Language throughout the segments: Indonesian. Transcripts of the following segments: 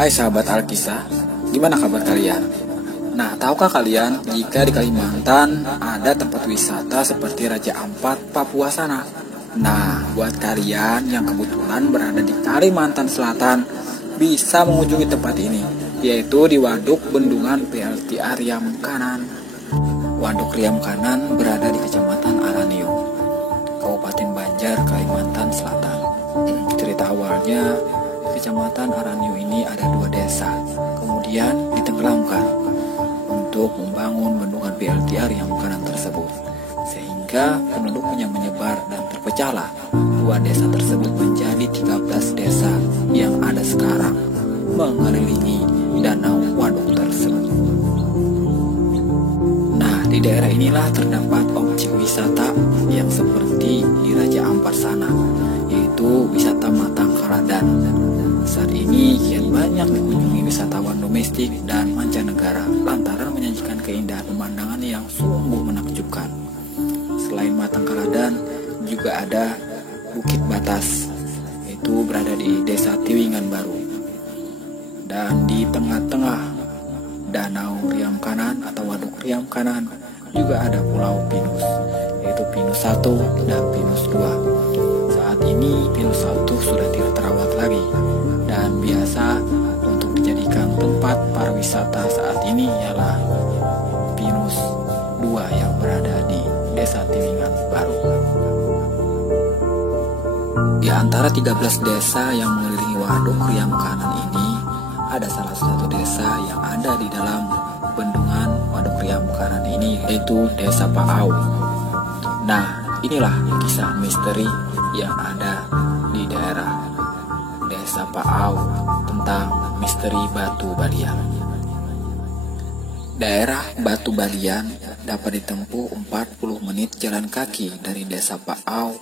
Hai sahabat Alkisah, gimana kabar kalian? Nah, tahukah kalian jika di Kalimantan ada tempat wisata seperti Raja Ampat, Papua sana? Nah, buat kalian yang kebetulan berada di Kalimantan Selatan, bisa mengunjungi tempat ini, yaitu di Waduk Bendungan PLTA Riam Kanan. Waduk Riam Kanan berada di Kecamatan Aranio, Kabupaten Banjar, Kalimantan Selatan. Cerita awalnya, Kecamatan Aranio ini ada 2 desa, kemudian ditenggelamkan untuk membangun bendungan PLTA Riam Kanan tersebut, sehingga penduduknya menyebar dan terpecahlah 2 desa tersebut menjadi 13 desa yang ada sekarang mengelilingi danau waduk tersebut. Nah, di daerah inilah terdapat objek wisata yang seperti di Raja Ampat sana, yaitu wisata Matang Karadan. Saat ini kian banyak dikunjungi wisatawan domestik dan mancanegara lantaran menyajikan keindahan pemandangan yang sungguh menakjubkan. Selain Matang Karadan, juga ada Bukit Batas, itu berada di Desa Tiwingan Baru. Dan di tengah-tengah Danau Riam Kanan atau Waduk Riam Kanan juga ada Pulau Pinus, yaitu Pinus 1 dan Pinus 2. Saat ini Pinus 1 sudah tidak terawat lagi, dan biasa untuk dijadikan tempat pariwisata saat ini ialah Pinus 2 yang berada di Desa Tiwingan Baru. Di antara 13 desa yang mengelilingi Waduk Riam Kanan ini, ada salah satu desa yang ada di dalam bendungan Waduk Riam Kanan ini, yaitu Desa Paau. Nah, inilah kisah misteri yang ada di daerah Desa Paau tentang misteri Batu Balian. Daerah Batu Balian dapat ditempuh 40 menit jalan kaki dari Desa Paau.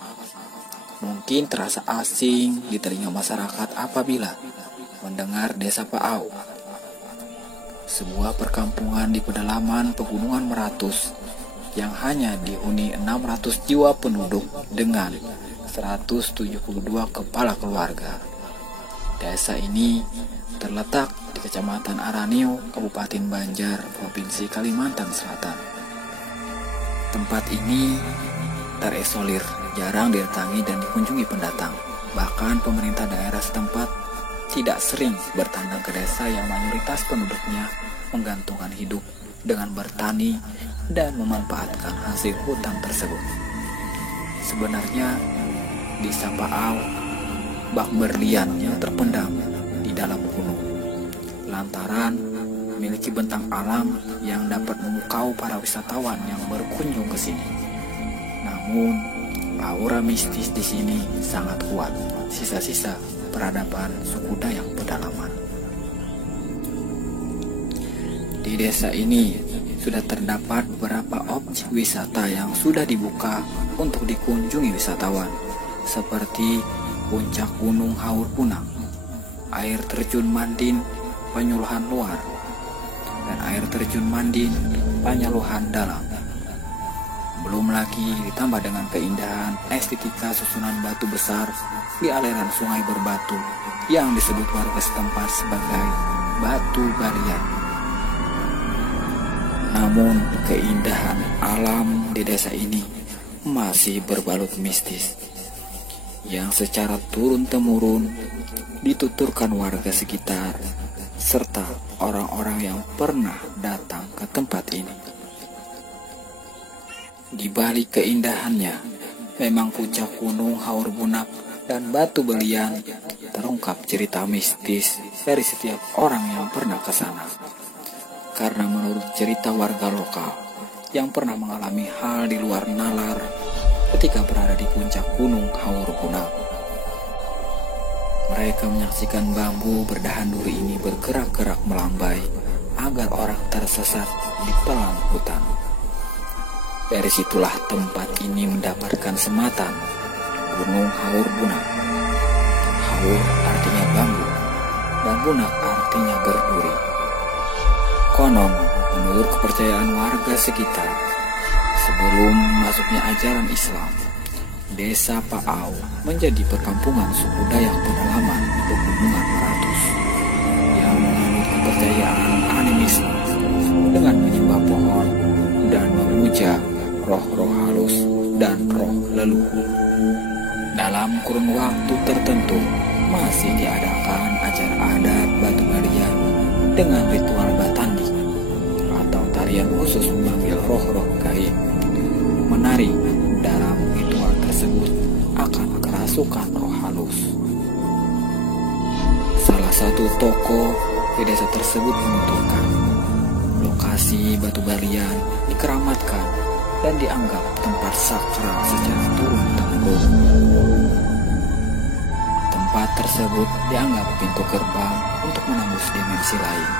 Mungkin terasa asing di telinga masyarakat apabila mendengar Desa Paau, sebuah perkampungan di pedalaman Pegunungan Meratus yang hanya dihuni 600 jiwa penduduk dengan 172 kepala keluarga. Desa ini terletak di Kecamatan Aranio, Kabupaten Banjar, Provinsi Kalimantan Selatan. Tempat ini terisolir, jarang didatangi dan dikunjungi pendatang. Bahkan pemerintah daerah setempat tidak sering bertandang ke desa yang mayoritas penduduknya menggantungkan hidup dengan bertani dan memanfaatkan hasil hutan tersebut. Sebenarnya di Paau, bak berlian yang terpendam di dalam gunung, lantaran memiliki bentang alam yang dapat memukau para wisatawan yang berkunjung ke sini. Namun, aura mistis di sini sangat kuat, sisa-sisa peradaban suku Dayak pedalaman. Di desa ini sudah terdapat beberapa objek wisata yang sudah dibuka untuk dikunjungi wisatawan, seperti Puncak Gunung Haur Punang, air terjun Mandin Panyuluhan Luar, dan air terjun Mandin Panyaluhan Dalam. Belum lagi ditambah dengan keindahan estetika susunan batu besar di aliran sungai berbatu yang disebut warga setempat sebagai Batu Balian. Namun keindahan alam di desa ini masih berbalut mistis yang secara turun-temurun dituturkan warga sekitar serta orang-orang yang pernah datang ke tempat ini. Di balik keindahannya, memang puncak Gunung Haur Bunak dan Batu Balian terungkap cerita mistis dari setiap orang yang pernah ke sana. Karena menurut cerita warga lokal yang pernah mengalami hal di luar nalar ketika berada di puncak Gunung Haur Bunak, mereka menyaksikan bambu berdahan duri ini bergerak-gerak melambai agar orang tersesat di pelang hutan. Dari situlah tempat ini mendapatkan sematan Gunung Haur Bunak. Haur artinya bambu, dan bunak artinya berduri. Konon, menurut kepercayaan warga sekitar, sebelum masuknya ajaran Islam, Desa Paau menjadi perkampungan suku Dayak pedalaman Pegunungan Meratus yang leluhur. Dalam kurun waktu tertentu masih diadakan acara adat batu balian dengan ritual batandi atau tarian khusus memanggil roh-roh gaib. Menari dalam ritual tersebut akan kerasukan roh halus. Salah satu tokoh di desa tersebut menuturkan, lokasi batu balian dikeramatkan dan dianggap tempat sakral secara turun-temurun. Tempat tersebut dianggap pintu gerbang untuk menembus dimensi lain,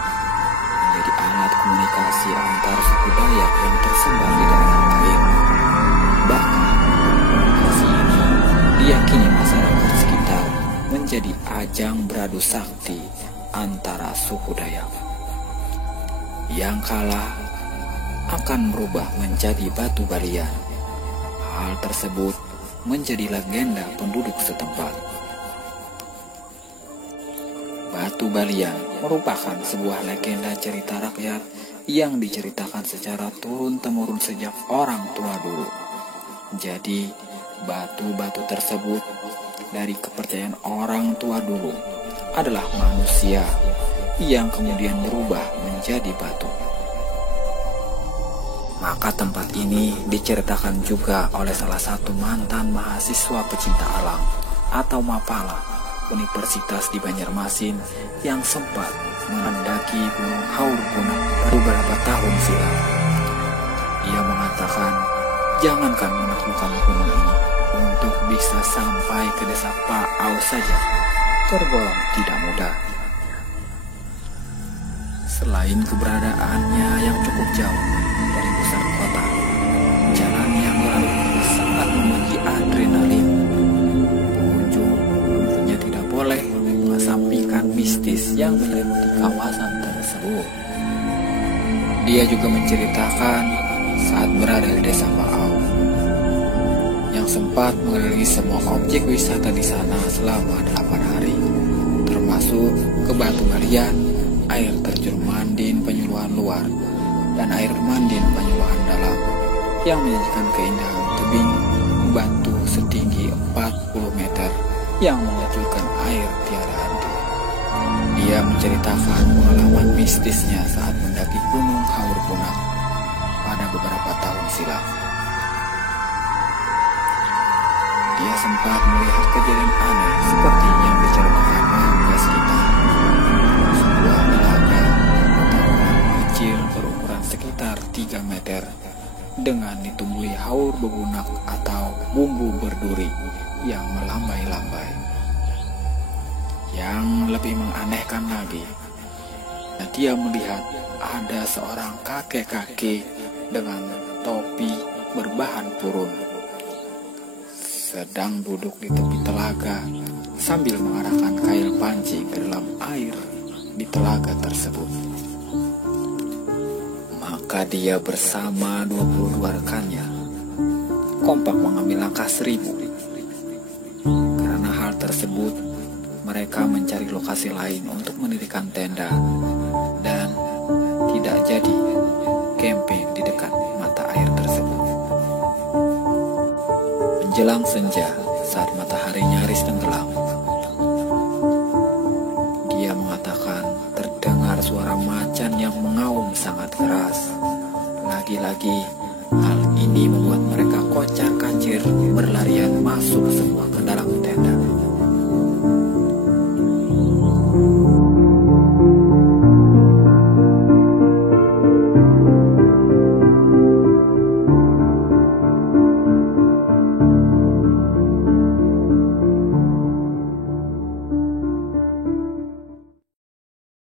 menjadi alat komunikasi antar suku Dayak yang tersebar di daerah lain. Bahkan, lokasi ini diyakini masyarakat sekitar menjadi ajang beradu sakti antara suku Dayak. Yang kalah akan berubah menjadi batu balian. Hal tersebut menjadi legenda penduduk setempat. Batu balian merupakan sebuah legenda cerita rakyat yang diceritakan secara turun-temurun sejak orang tua dulu. Jadi, batu-batu tersebut dari kepercayaan orang tua dulu adalah manusia yang kemudian berubah menjadi batu. Maka tempat ini diceritakan juga oleh salah satu mantan mahasiswa pecinta alam atau Mapala Universitas di Banjarmasin yang sempat mendaki Gunung Haurpunak beberapa tahun silam. Ia mengatakan, jangankan menaklukkan gunung ini, untuk bisa sampai ke desa Paau saja tergolong tidak mudah. Selain keberadaannya yang cukup jauh dari pusat kota, jalan yang lalu sangat memuji adrenalin. Pengunjung tentunya tidak boleh mengesampingkan mistis yang menyelimuti kawasan tersebut. Dia juga menceritakan saat berada di desa Paau, yang sempat mengelilingi semua objek wisata di sana selama 8 hari, termasuk ke batu balian, air terjun Mandin Penyuluhan Luar, dan air Mandin Penyuluhan Dalam yang menyajikan keindahan tebing batu setinggi 40 meter yang mengecurkan air tiada henti. Dia menceritakan pengalaman mistisnya saat mendaki Gunung Haurpunak pada beberapa tahun silam. Dia sempat melihat kejadian aneh seperti yang diceritakan warga sekitar. Sebuah telaga atau kolam kecil berukuran sekitar 3 meter dengan ditumbuhi haur bebunak atau bumbu berduri yang melambai-lambai. Yang lebih menganehkan lagi, dia melihat ada seorang kakek-kakek dengan topi berbahan purun sedang duduk di tepi telaga sambil mengarahkan kail pancing ke dalam air di telaga tersebut. Maka dia bersama 22 rekannya kompak mengambil langkah 1000. Karena hal tersebut, mereka mencari lokasi lain untuk mendirikan tenda dan tidak jadi camping di dekat mata air tersebut. Menjelang senja, saat matahari nyaris tenggelam, dia mengatakan terdengar suara macan yang mengaum sangat keras. Lagi-lagi, hal ini membuat mereka kocar-kacir berlarian masuk semua ke dalam tenda.